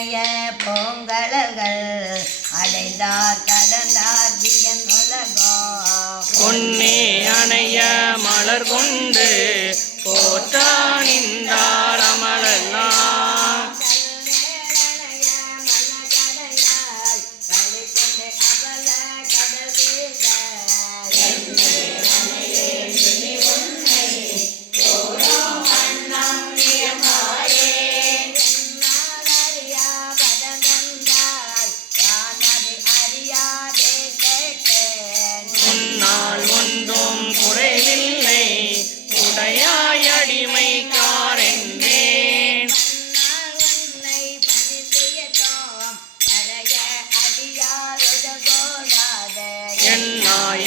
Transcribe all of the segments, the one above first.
அணைய பொங்கலர்கள் அடைந்தார் கடந்தார் ஜியன் உலகோ பொன்னே அணைய மலர் கொண்டு போற்றா நின்றார் அமரெல்லாம்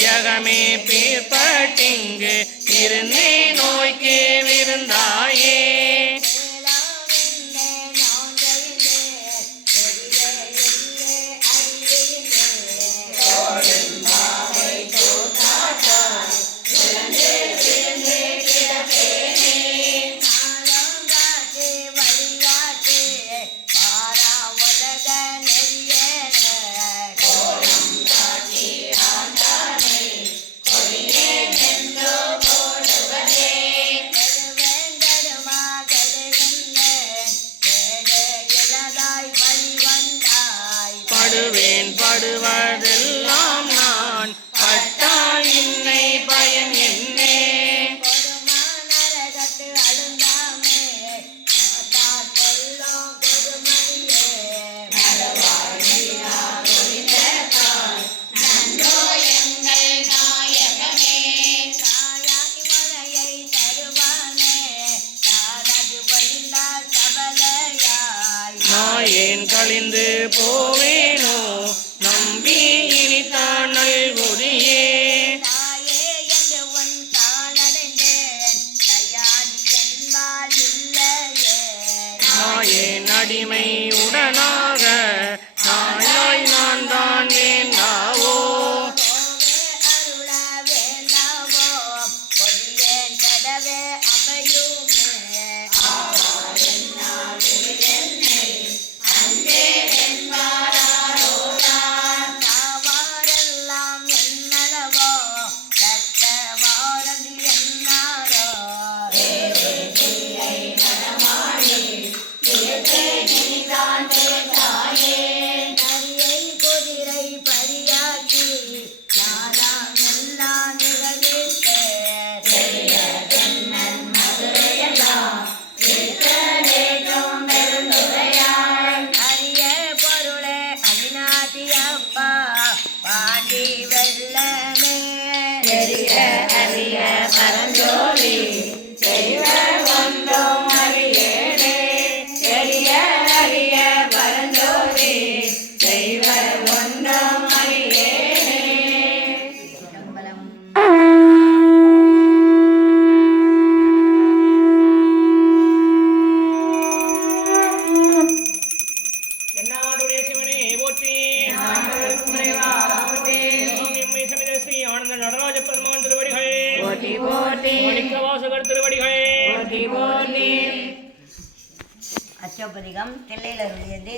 நாயகமே பேர்பட்டிங்கு இருந்தே நோய்க்கு விருந்தாயே படுவதெல்லாம் நான் பட்டால் இன்னை பயன் என்னே நான் ஏன் கழிந்து போவேனோ நம்பி இனித்தான் நல்குதியே நாயேன் அடிமை உடனாக நாயாய் நான் தான் வேண்டாவோ நடராஜ பெருமான் திருவடிகள் மாணிக்கவாசகர் திருவடிகள் அச்சோபதிகம் தில்லையிலிருந்து